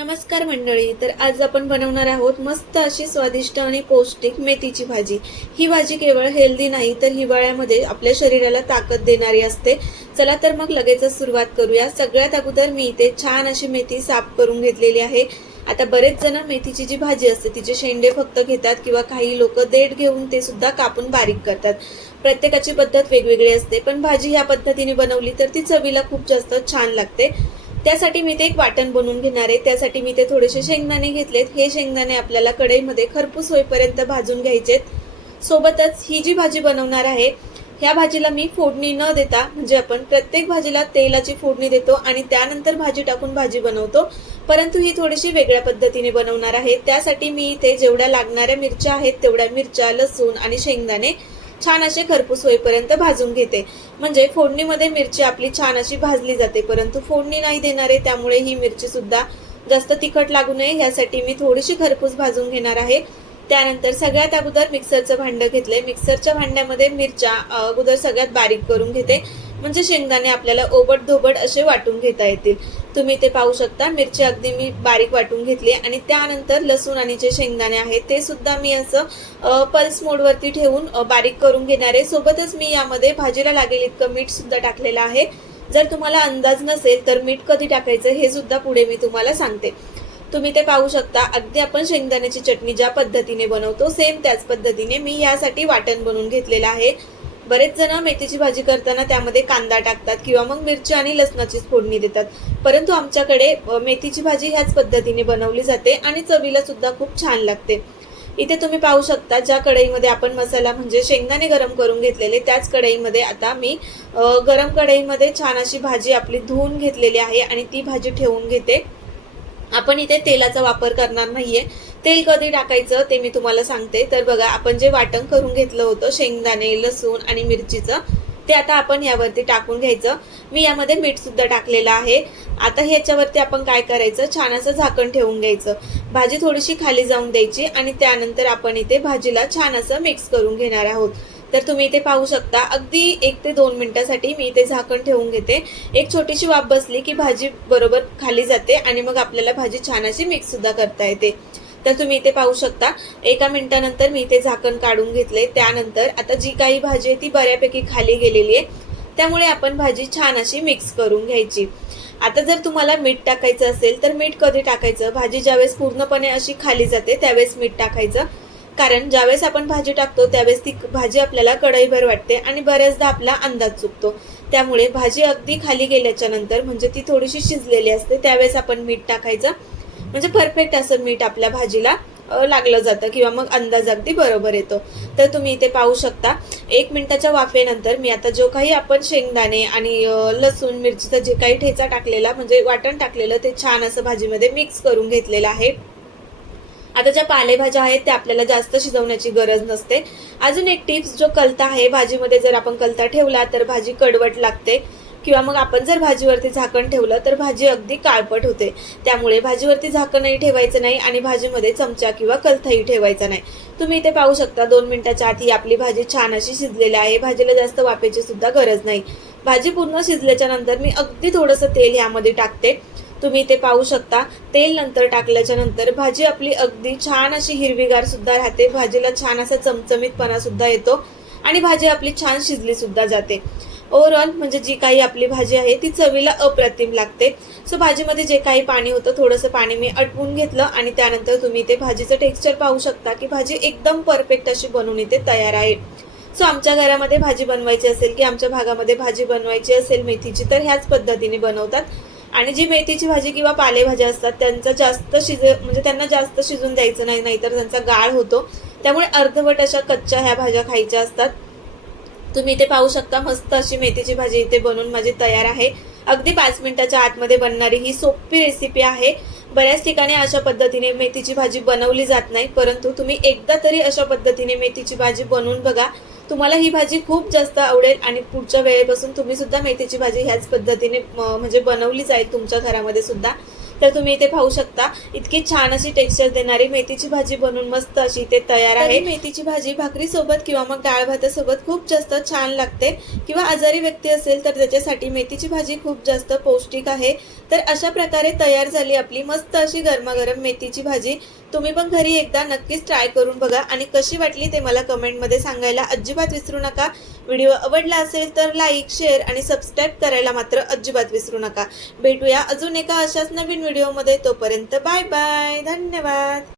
नमस्कार मंडळी तर आज आपण बनवणार आहोत मस्त अशी स्वादिष्ट आणि पौष्टिक मेथीची भाजी. ही भाजी केवळ हेल्दी नाही तर हिवाळ्यामध्ये आपल्या शरीराला ताकद देणारी असते. चला तर मग लगेचच सुरुवात करूया. सगळ्यात अगोदर मी इथे छान अशी मेथी साफ करून घेतलेली आहे. आता बरेच जण मेथीची जी भाजी असते तिचे शेंडे फक्त घेतात किंवा काही लोक देठ घेऊन ते सुद्धा कापून बारीक करतात. प्रत्येकाची पद्धत वेगवेगळी असते पण भाजी ह्या पद्धतीने बनवली तर ती चवीला खूप जास्त छान लागते. त्यासाठी मी ते एक वाटण बनवून घेणार आहे. त्यासाठी मी ते थोडेसे शेंगदाणे घेतलेत. हे शेंगदाणे आपल्याला कढईमध्ये खरपूस होईपर्यंत भाजून घ्यायचेत. सोबतच ही जी भाजी बनवणार आहे ह्या भाजीला मी फोडणी न देता म्हणजे आपण प्रत्येक भाजीला तेलाची फोडणी देतो आणि त्यानंतर भाजी टाकून भाजी बनवतो. परंतु ही थोडीशी वेगळ्या पद्धतीने बनवणार आहे. त्यासाठी मी इथे जेवढ्या लागणाऱ्या मिरच्या आहेत तेवढ्या मिरच्या लसूण आणि शेंगदाणे छान असे खरपूस होईपर्यंत भाजून घेते. म्हणजे फोडणीमध्ये मिरची आपली छान अशी भाजली जाते परंतु फोडणी नाही देणार आहे त्यामुळे ही मिरची सुद्धा जास्त तिखट लागू नये. यासाठी मी थोडीशी खरपूस भाजून घेणार आहे. त्यानंतर सगळ्यात अगोदर मिक्सरचं भांडं घेतलंय. मिक्सरच्या भांड्यामध्ये मिरच्या अगोदर सगळ्यात बारीक करून घेते. म्हणजे शेंगदाणे आपल्याला ओबड धोबड असे वाटून घेता येतील. तुम्ही ते पाहू शकता. मिरची अगदी मी बारीक वाटून घेतली आणि त्यानंतर लसूण आणि जे शेंगदाणे आहेत ते सुद्धा मी असं पल्स मोडवरती ठेवून बारीक करून घेणार आहे. सोबतच मी यामध्ये भाजीला लागेल इतकं मीठ सुद्धा टाकलेलं आहे. जर तुम्हाला अंदाज नसेल तर मीठ कधी टाकायचं हे सुद्धा पुढे मी तुम्हाला सांगते. तुम्ही ते पाहू शकता. अगदी आपण शेंगदाण्याची चटणी ज्या पद्धतीने बनवतो सेम त्याच पद्धतीने मी यासाठी वाटण बनवून घेतलेलं आहे. बरेच जण मेथीची भाजी करताना त्यामध्ये कांदा टाकतात किंवा मग मिरची आणि लसणाचीच फोडणी देतात. परंतु आमच्याकडे मेथीची भाजी ह्याच पद्धतीने बनवली जाते आणि चवीला सुद्धा खूप छान लागते. इथे तुम्ही पाहू शकता ज्या कढईमध्ये आपण मसाला म्हणजे शेंगदाणे गरम करून घेतलेले त्याच कढईमध्ये आता मी गरम कढईमध्ये छान अशी भाजी आपली धुवून घेतलेली आहे आणि ती भाजी ठेवून घेते. आपण इथे तेलाचा वापर करणार नाहीये. तेल कधी टाकायचं ते मी तुम्हाला सांगते. तर बघा आपण जे वाटण करून घेतलं होतं शेंगदाणे लसूण आणि मिरचीचं ते आता आपण यावरती टाकून घ्यायचं. मी यामध्ये मीठ सुद्धा टाकलेलं आहे. आता ह्याच्यावरती आपण काय करायचं? छान असं झाकण ठेवून घ्यायचं. भाजी थोडीशी खाली जाऊन द्यायची आणि त्यानंतर आपण इथे भाजीला छान असं मिक्स करून घेणार आहोत. तर तुम्ही इथे पाहू शकता अगदी एक ते दोन मिनिटासाठी मी इथे झाकण ठेवून घेते. एक छोटीशी वाफ बसली की भाजी बरोबर खाली जाते आणि मग आपल्याला भाजी छान अशी मिक्स सुद्धा करता येते. तर तुम्ही इथे पाहू शकता. एका मिनिटानंतर मी इथे झाकण काढून घेतले त्यानंतर आता जी काही भाजी आहे ती बऱ्यापैकी खाली गेलेली आहे. त्यामुळे आपण भाजी छान अशी मिक्स करून घ्यायची. आता जर तुम्हाला मीठ टाकायचं असेल तर मीठ कधी टाकायचं? भाजी ज्यावेळेस पूर्णपणे अशी खाली जाते त्यावेळेस मीठ टाकायचं. कारण ज्यावेळेस आपण भाजी टाकतो त्यावेळेस ती भाजी आपल्याला कढईभर वाटते आणि बऱ्याचदा आपला अंदाज चुकतो. त्यामुळे भाजी अगदी खाली गेल्याच्यानंतर म्हणजे ती थोडीशी शिजलेली असते त्यावेळेस आपण मीठ टाकायचं. म्हणजे परफेक्ट असं मीठ आपल्या भाजीला लागलं जातं किंवा मग अंदाज अगदी बरोबर येतो. तर तुम्ही इथे पाहू शकता. एक मिनिटाच्या वाफेनंतर मी आता जो काही आपण शेंगदाणे आणि लसूण मिरचीचा जे काही ठेचा टाकलेला म्हणजे वाटण टाकलेलं ते छान असं भाजीमध्ये मिक्स करून घेतलेलं आहे. आता ज्या पालेभाज्या आहेत त्या आपल्याला जास्त शिजवण्याची गरज नसते. अजून एक टिप्स जो कलता आहे भाजीमध्ये जर आपण कलता ठेवला तर भाजी कडवट लागते. किंवा मग आपण जर भाजीवरती झाकण ठेवलं तर भाजी अगदी काळपट होते. त्यामुळे भाजीवरती झाकणही ठेवायचं नाही आणि भाजीमध्ये चमचा किंवा कलथाही ठेवायचा नाही. तुम्ही इथे पाहू शकता दोन मिनिटाच्या आत ही आपली भाजी छान अशी शिजलेली आहे. भाजीला जास्त वाफेची सुद्धा गरज नाही. भाजी पूर्ण शिजल्याच्या नंतर मी अगदी थोडंसं तेल ह्यामध्ये टाकते. तुम्ही ते पाहू शकता तेल नंतर टाकल्याच्या नंतर भाजी आपली अगदी छान अशी हिरवीगार सुद्धा राहते. भाजीला छान असा चमचमीतपणा सुद्धा येतो आणि भाजी आपली छान शिजली सुद्धा जाते. ओव्हरऑल म्हणजे जी काही आपली भाजी आहे ती चवीला अप्रतिम लागते. सो भाजीमध्ये जे काही पाणी होतं थोडंसं पाणी मी अटवून घेतलं आणि त्यानंतर तुम्ही ते भाजीचं टेक्स्चर पाहू शकता की भाजी एकदम परफेक्ट अशी बनवून इथे तयार आहे. सो आमच्या घरामध्ये भाजी बनवायची असेल की आमच्या भागामध्ये भाजी बनवायची असेल मेथीची तर ह्याच पद्धतीने बनवतात. आणि जी मेथीची भाजी किंवा पालेभाज्या असतात त्यांचा जास्त शिज म्हणजे त्यांना जास्त शिजून द्यायचं नाही नाहीतर त्यांचा गाळ होतो. त्यामुळे अर्धवट अशा कच्च्या ह्या भाज्या खायच्या असतात. तुम्ही इथे पाहू शकता मस्त अशी मेथीची भाजी इथे बनवून माझी तयार आहे. अगदी पाच मिनिटाच्या आतमध्ये बनणारी ही सोपी रेसिपी आहे. बऱ्याच ठिकाणी अशा पद्धतीने मेथीची भाजी बनवली जात नाही परंतु तुम्ही एकदा तरी अशा पद्धतीने मेथीची भाजी बनवून बघा. तुम्हाला ही भाजी खूप जास्त आवडेल आणि पुढच्या वेळेपासून तुम्ही सुद्धा मेथीची भाजी ह्याच पद्धतीने म, म्हणजे बनवली जाईल तुमच्या घरामध्ये सुद्धा. तर तुम्ही इथे पाहू शकता इतकी छान अशी टेक्स्चर देणारी मेथीची भाजी बनवून मस्त अशी इथे तयार आहे. मेथीची भाजी भाकरी सोबत किंवा मग डाळ भातासोबत खूप जास्त छान लागते. किंवा आजारी व्यक्ती असेल तर त्याच्यासाठी मेथीची भाजी खूप जास्त पौष्टिक आहे. तर अशा प्रकारे तयार झाली आपली मस्त अशी गरमागरम मेथीची भाजी. तुम्ही पण घरी एकदा नक्कीच ट्राय करून बघा. आणि कशी वाटली ते मला कमेंटमध्ये सांगायला अजिबात विसरू नका. व्हिडिओ आवडला असेल तर लाईक शेअर आणि सबस्क्राईब करायला मात्र अजिबात विसरू नका. भेटूया अजून एका अशाच नवीन व्हिडिओमध्ये तोपर्यंत बाय बाय. धन्यवाद.